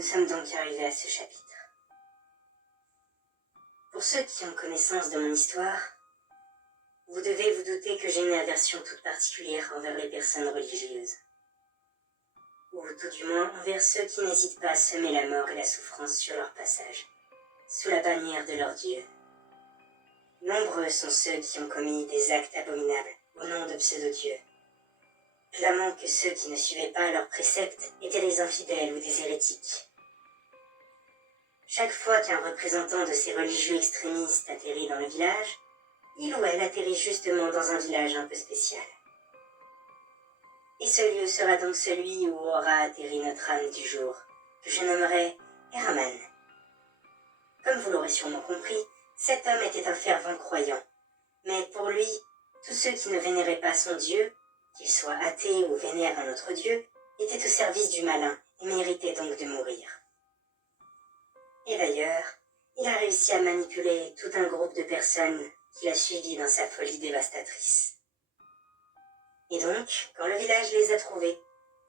Nous sommes donc arrivés à ce chapitre. Pour ceux qui ont connaissance de mon histoire, vous devez vous douter que j'ai une aversion toute particulière envers les personnes religieuses. Ou tout du moins envers ceux qui n'hésitent pas à semer la mort et la souffrance sur leur passage, sous la bannière de leur Dieu. Nombreux sont ceux qui ont commis des actes abominables au nom de pseudo-dieux, clamant que ceux qui ne suivaient pas leurs préceptes étaient des infidèles ou des hérétiques. Chaque fois qu'un représentant de ces religieux extrémistes atterrit dans le village, il ou elle atterrit justement dans un village un peu spécial. Et ce lieu sera donc celui où aura atterri notre âme du jour, que je nommerai Herman. Comme vous l'aurez sûrement compris, cet homme était un fervent croyant. Mais pour lui, tous ceux qui ne vénéraient pas son Dieu, qu'ils soient athées ou vénèrent un autre Dieu, étaient au service du malin et méritaient donc de mourir. Et d'ailleurs, il a réussi à manipuler tout un groupe de personnes qu'il a suivi dans sa folie dévastatrice. Et donc, quand le village les a trouvés,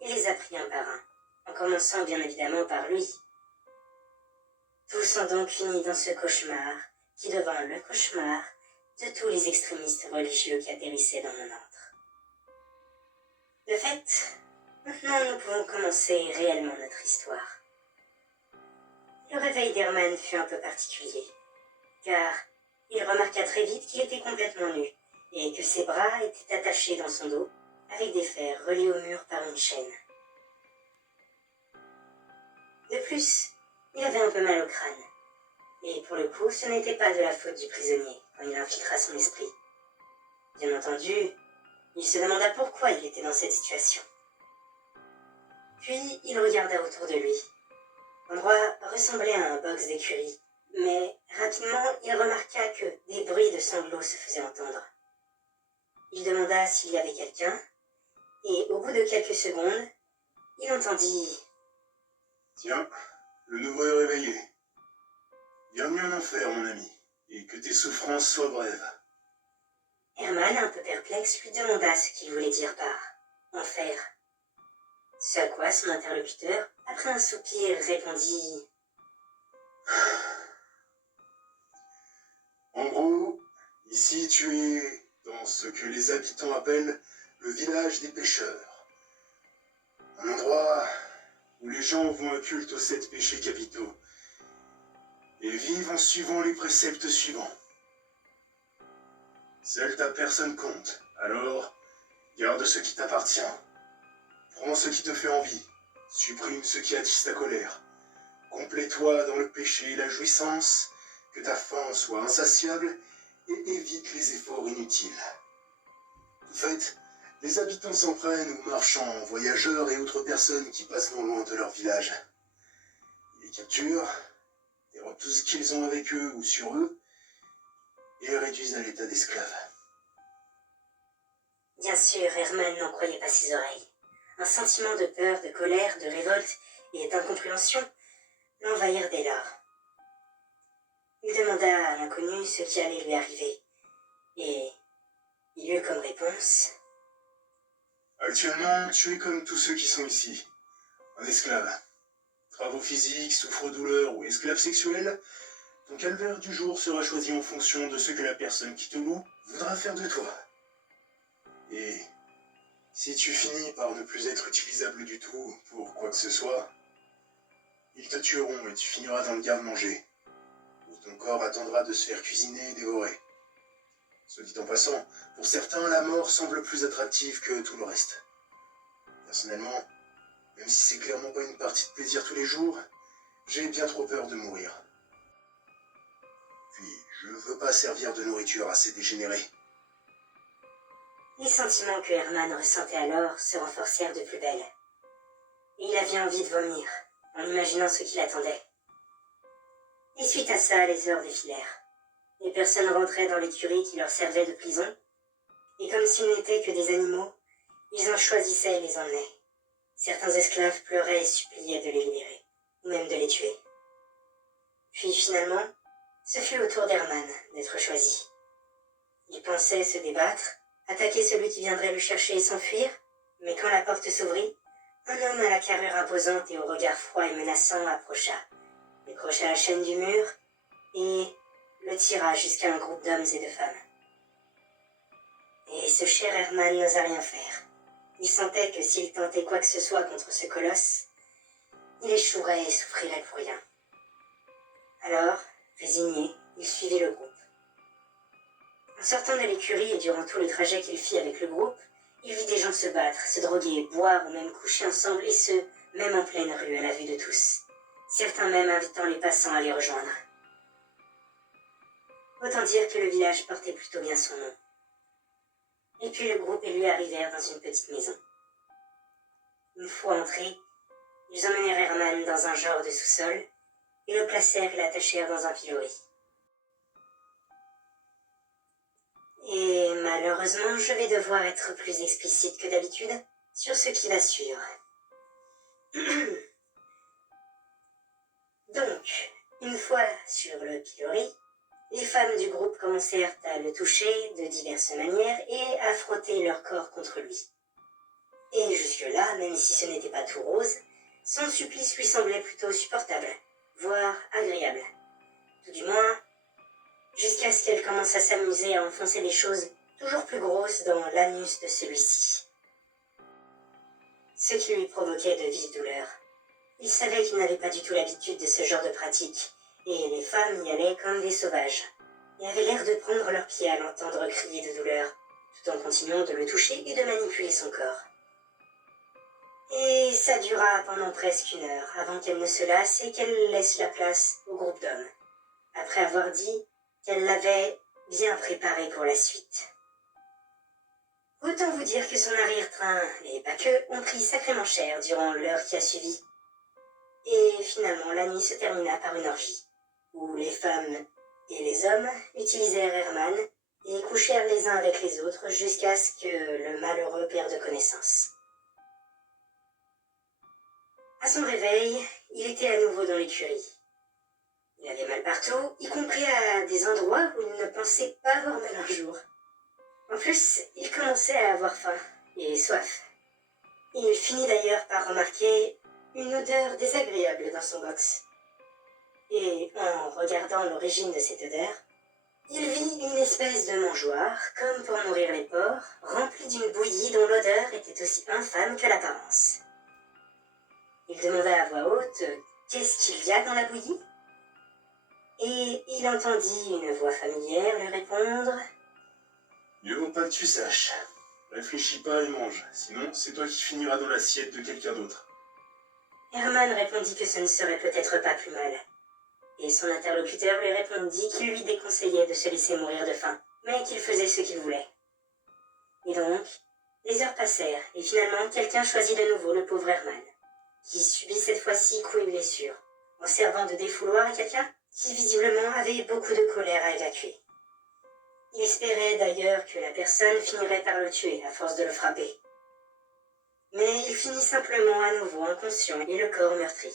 il les a pris un par un, en commençant bien évidemment par lui. Tous ont donc fini dans ce cauchemar, qui devint le cauchemar de tous les extrémistes religieux qui atterrissaient dans mon antre. De fait, maintenant nous pouvons commencer réellement notre histoire. Le réveil d'Herman fut un peu particulier, car il remarqua très vite qu'il était complètement nu, et que ses bras étaient attachés dans son dos, avec des fers reliés au mur par une chaîne. De plus, il avait un peu mal au crâne, et pour le coup, ce n'était pas de la faute du prisonnier, quand il infiltra son esprit. Bien entendu, il se demanda pourquoi il était dans cette situation. Puis, il regarda autour de lui. L'endroit ressemblait à un box d'écurie, mais rapidement, il remarqua que des bruits de sanglots se faisaient entendre. Il demanda s'il y avait quelqu'un, et au bout de quelques secondes, il entendit « Tiens, le nouveau est réveillé. Bienvenue en enfer, mon ami, et que tes souffrances soient brèves. » Herman, un peu perplexe, lui demanda ce qu'il voulait dire par « enfer ». Ce à quoi son interlocuteur, après un soupir, répondit En gros, ici tu es dans ce que les habitants appellent le village des pêcheurs. Un endroit où les gens vont un culte aux 7 péchés capitaux et vivent en suivant les préceptes suivants. Seule ta personne compte, alors garde ce qui t'appartient. Prends ce qui te fait envie, supprime ce qui attise ta colère. Complais-toi dans le péché et la jouissance, que ta faim soit insatiable et évite les efforts inutiles. En fait, les habitants s'en prennent aux marchands, voyageurs et autres personnes qui passent non loin de leur village. Ils les capturent, dérobent tout ce qu'ils ont avec eux ou sur eux, et les réduisent à l'état d'esclaves. Bien sûr, Herman n'en croyait pas ses oreilles. Un sentiment de peur, de colère, de révolte et d'incompréhension l'envahirent dès lors. Il demanda à l'inconnu ce qui allait lui arriver, et il eut comme réponse Actuellement, tu es comme tous ceux qui sont ici, un esclave. Travaux physiques, souffre-douleur ou esclave sexuel, ton calvaire du jour sera choisi en fonction de ce que la personne qui te loue voudra faire de toi. Et si tu finis par ne plus être utilisable du tout pour quoi que ce soit, ils te tueront et tu finiras dans le garde-manger, où ton corps attendra de se faire cuisiner et dévorer. Soit dit en passant, pour certains, la mort semble plus attractive que tout le reste. Personnellement, même si c'est clairement pas une partie de plaisir tous les jours, j'ai bien trop peur de mourir. Puis, je veux pas servir de nourriture à ces dégénérés. Les sentiments que Herman ressentait alors se renforcèrent de plus belle. Et il avait envie de vomir, en imaginant ce qui l'attendait. Et suite à ça, les heures défilèrent. Les personnes rentraient dans l'écurie qui leur servait de prison, et comme s'ils n'étaient que des animaux, ils en choisissaient et les emmenaient. Certains esclaves pleuraient et suppliaient de les libérer, ou même de les tuer. Puis finalement, ce fut au tour d'Herman d'être choisi. Il pensait se débattre, attaquer celui qui viendrait le chercher et s'enfuir, mais quand la porte s'ouvrit, Un homme à la carrure imposante et au regard froid et menaçant approcha, décrocha la chaîne du mur et le tira jusqu'à un groupe d'hommes et de femmes. Et ce cher Herman n'osa rien faire. Il sentait que s'il tentait quoi que ce soit contre ce colosse, il échouerait et souffrirait pour rien. Alors, résigné, il suivit le groupe. En sortant de l'écurie et durant tout le trajet qu'il fit avec le groupe, il vit des gens se battre, se droguer, boire ou même coucher ensemble, et ce, même en pleine rue à la vue de tous. Certains même invitant les passants à les rejoindre. Autant dire que le village portait plutôt bien son nom. Et puis le groupe et lui arrivèrent dans une petite maison. Une fois entrés, ils emmenèrent Herman dans un genre de sous-sol, et le placèrent et l'attachèrent dans un pilori. Et malheureusement, je vais devoir être plus explicite que d'habitude sur ce qui va suivre. Donc, une fois sur le pilori, les femmes du groupe commencèrent à le toucher de diverses manières et à frotter leur corps contre lui. Et jusque-là, même si ce n'était pas tout rose, son supplice lui semblait plutôt supportable, voire agréable. Tout du moins, jusqu'à ce qu'elle commence à s'amuser à enfoncer des choses toujours plus grosses dans l'anus de celui-ci. Ce qui lui provoquait de vives douleurs. Il savait qu'il n'avait pas du tout l'habitude de ce genre de pratique, et les femmes y allaient comme des sauvages, et avaient l'air de prendre leurs pieds à l'entendre crier de douleur, tout en continuant de le toucher et de manipuler son corps. Et ça dura pendant presque 1 heure, avant qu'elle ne se lasse et qu'elle laisse la place au groupe d'hommes, après avoir dit qu'elle l'avait bien préparé pour la suite. Autant vous dire que son arrière-train, et pas que, ont pris sacrément cher durant l'heure qui a suivi. Et finalement, la nuit se termina par une orgie, où les femmes et les hommes utilisèrent Herman et couchèrent les uns avec les autres jusqu'à ce que le malheureux perde connaissance. À son réveil, il était à nouveau dans l'écurie. Il avait mal partout, y compris à des endroits où il ne pensait pas avoir mal un jour. En plus, il commençait à avoir faim et soif. Il finit d'ailleurs par remarquer une odeur désagréable dans son box. Et en regardant l'origine de cette odeur, il vit une espèce de mangeoire, comme pour nourrir les porcs, remplie d'une bouillie dont l'odeur était aussi infâme que l'apparence. Il demanda à voix haute « Qu'est-ce qu'il y a dans la bouillie ?» Et il entendit une voix familière lui répondre « Mieux vaut pas que tu saches. Réfléchis pas et mange, sinon c'est toi qui finiras dans l'assiette de quelqu'un d'autre. » Herman répondit que ce ne serait peut-être pas plus mal. Et son interlocuteur lui répondit qu'il lui déconseillait de se laisser mourir de faim, mais qu'il faisait ce qu'il voulait. Et donc, les heures passèrent, et finalement quelqu'un choisit de nouveau le pauvre Herman, qui subit cette fois-ci coups et blessures, en servant de défouloir à quelqu'un qui visiblement avait beaucoup de colère à évacuer. Il espérait d'ailleurs que la personne finirait par le tuer à force de le frapper. Mais il finit simplement à nouveau inconscient et le corps meurtri.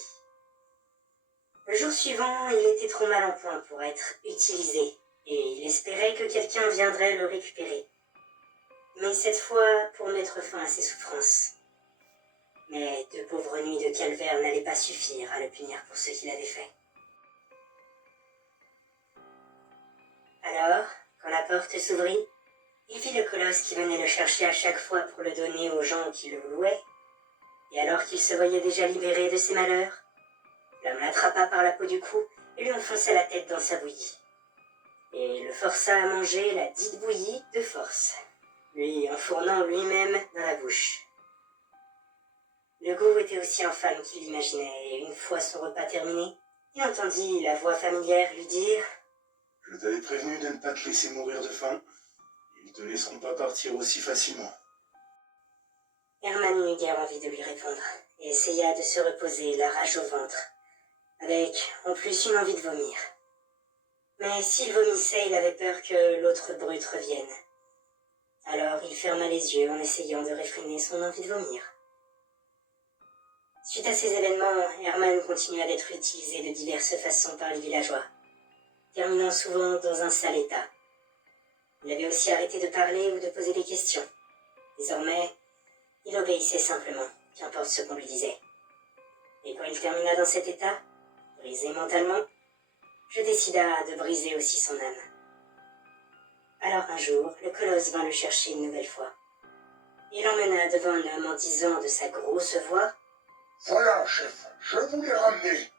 Le jour suivant, il était trop mal en point pour être utilisé, et il espérait que quelqu'un viendrait le récupérer. Mais cette fois pour mettre fin à ses souffrances. Mais 2 pauvres nuits de calvaire n'allaient pas suffire à le punir pour ce qu'il avait fait. Alors, quand la porte s'ouvrit, il vit le colosse qui venait le chercher à chaque fois pour le donner aux gens qui le louaient, et alors qu'il se voyait déjà libéré de ses malheurs, l'homme l'attrapa par la peau du cou et lui enfonça la tête dans sa bouillie, et le força à manger la dite bouillie de force, lui enfournant lui-même dans la bouche. Le goût était aussi infâme qu'il l'imaginait, et une fois son repas terminé, il entendit la voix familière lui dire « Je t'avais prévenu de ne pas te laisser mourir de faim. Ils te laisseront pas partir aussi facilement. » Herman n'eut guère envie de lui répondre, et essaya de se reposer, la rage au ventre, avec en plus une envie de vomir. Mais s'il vomissait, il avait peur que l'autre brute revienne. Alors il ferma les yeux en essayant de réfréner son envie de vomir. Suite à ces événements, Herman continua d'être utilisé de diverses façons par les villageois, terminant souvent dans un sale état. Il avait aussi arrêté de parler ou de poser des questions. Désormais, il obéissait simplement, qu'importe ce qu'on lui disait. Et quand il termina dans cet état, brisé mentalement, je décida de briser aussi son âme. Alors un jour, le colosse vint le chercher une nouvelle fois. Il l'emmena devant un homme en disant de sa grosse voix « Voilà, chef, je vous l'ai ramené. »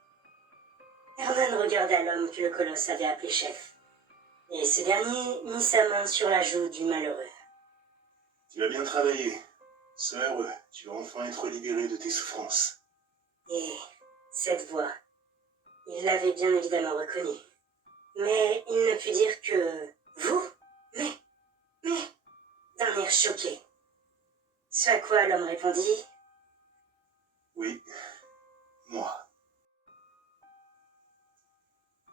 Herman regarda l'homme que le colosse avait appelé chef, et ce dernier mit sa main sur la joue du malheureux. « Tu as bien travaillé. Sois heureux, tu vas enfin être libéré de tes souffrances. » Et cette voix, il l'avait bien évidemment reconnue. Mais il ne put dire que « Vous ? Mais » d'un air choqué. Ce à quoi l'homme répondit « Oui, moi. »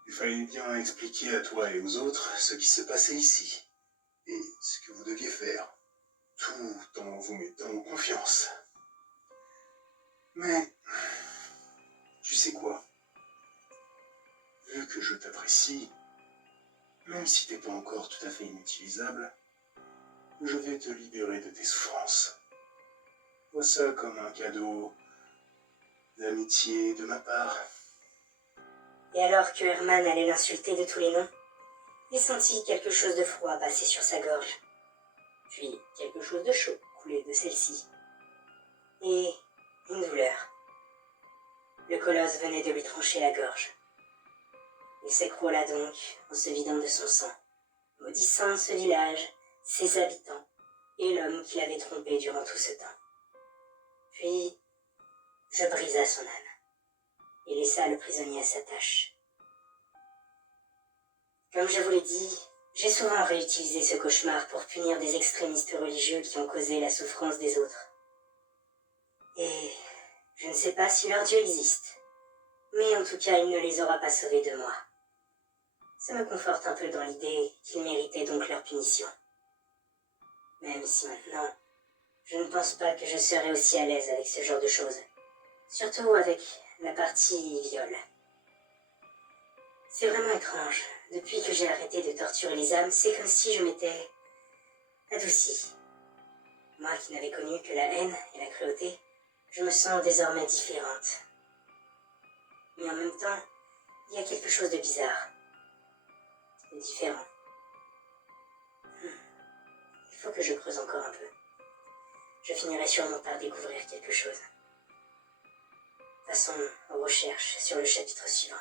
Il fallait bien expliquer à toi et aux autres ce qui se passait ici, et ce que vous deviez faire, tout en vous mettant en confiance. Mais, tu sais quoi? Vu que je t'apprécie, même si t'es pas encore tout à fait inutilisable, je vais te libérer de tes souffrances. Vois ça comme un cadeau d'amitié de ma part. Et alors que Herman allait l'insulter de tous les noms, il sentit quelque chose de froid passer sur sa gorge, puis quelque chose de chaud couler de celle-ci, et une douleur. Le colosse venait de lui trancher la gorge. Il s'écroula donc en se vidant de son sang, maudissant ce village, ses habitants, et l'homme qui l'avait trompé durant tout ce temps. Puis, je brisa son âme, et laissa le prisonnier à sa tâche. Comme je vous l'ai dit, j'ai souvent réutilisé ce cauchemar pour punir des extrémistes religieux qui ont causé la souffrance des autres. Et je ne sais pas si leur Dieu existe, mais en tout cas il ne les aura pas sauvés de moi. Ça me conforte un peu dans l'idée qu'ils méritaient donc leur punition. Même si maintenant, je ne pense pas que je serai aussi à l'aise avec ce genre de choses. Surtout avec la partie viol. C'est vraiment étrange. Depuis que j'ai arrêté de torturer les âmes, c'est comme si je m'étais adoucie. Moi qui n'avais connu que la haine et la cruauté, je me sens désormais différente. Mais en même temps, il y a quelque chose de bizarre. De différent. Il faut que je creuse encore un peu. Je finirai sûrement par découvrir quelque chose. Passons aux recherches sur le chapitre suivant.